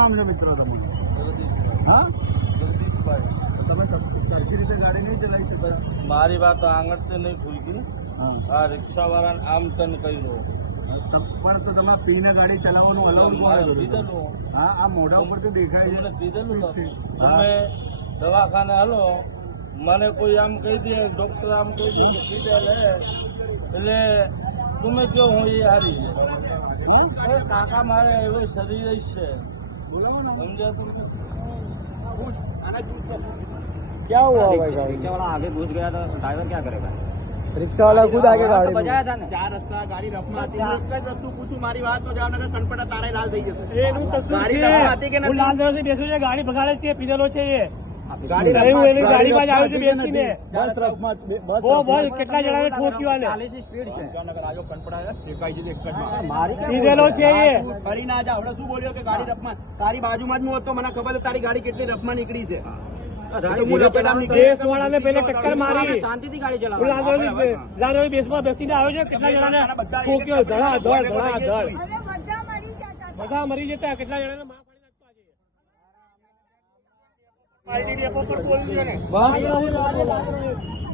નામ છે મિત્રો તમારું હા? જગદીશભાઈ તમે સર- સરખી રીતે ગાડી નહીં ચલાવી શકતા મારી વાત આંગણ તો નહીં ફૂલકી હા. આ રિક્ષાવાળાને આમ તન કહી દો. પણ તો તમે પીને ગાડી ચલાવવાનું અલાઉડ કોણ હા આ મોઢા ઉપર તો દેખાય છે. હા. તમે દવાખાને હાલો. મને કોઈ આમ કહી દે ડોક્ટર આમ કહી દે કે કીધે લે. એટલે તમે કહો હું એ હારી. હા? કાકા મારે એવો શરીર છે. क्या हुआ भाई गाड़ी रिक्शा वाला आगे घुस गया तो ड्राइवर क्या करेगा रिक्शा वाला खुद आगे गाड़ी में બજાયા હતા ને ચાર રસ્તા ગાડી રફમાં હતી હું એક જ વસ્તુ પૂછું મારી વાત તો જાવનગર કનપટા તારે લાલ થઈ જશે ગાડી રફમાં હતી કે નથી ગાડી બગાડે છે પીધેલો છે એ ગાડી એવું એની રફમાં ગાડી માં જ આવે છે બેસીને કેટલા જણાને ઠોક્યું છે. ફરી ના જા. શું બોલ્યો કે ગાડી રફમાં? તારી બાજુમાં જ હું હતો મને ખબર છે તારી ગાડી કેટલી રફમાં નીકળી છે. તો હું લપેટામાં નીકળી. દેશ વાળાને પેલે ટક્કર મારી. શાંતિથી ગાડી ઓલા આંદોલન લાલોરી બેસમાં બેસીને આવ્યો છે. કેટલા જણાને ઠોક્યો? ધડા ધડ ધડા ધડ અને બધા મરી જતા. હતા. બધા મરી જતા. કેટલા જણાને માર પાડી નાખતો આજે. પાર્ટી ડેપો પર બોલી ગયો ને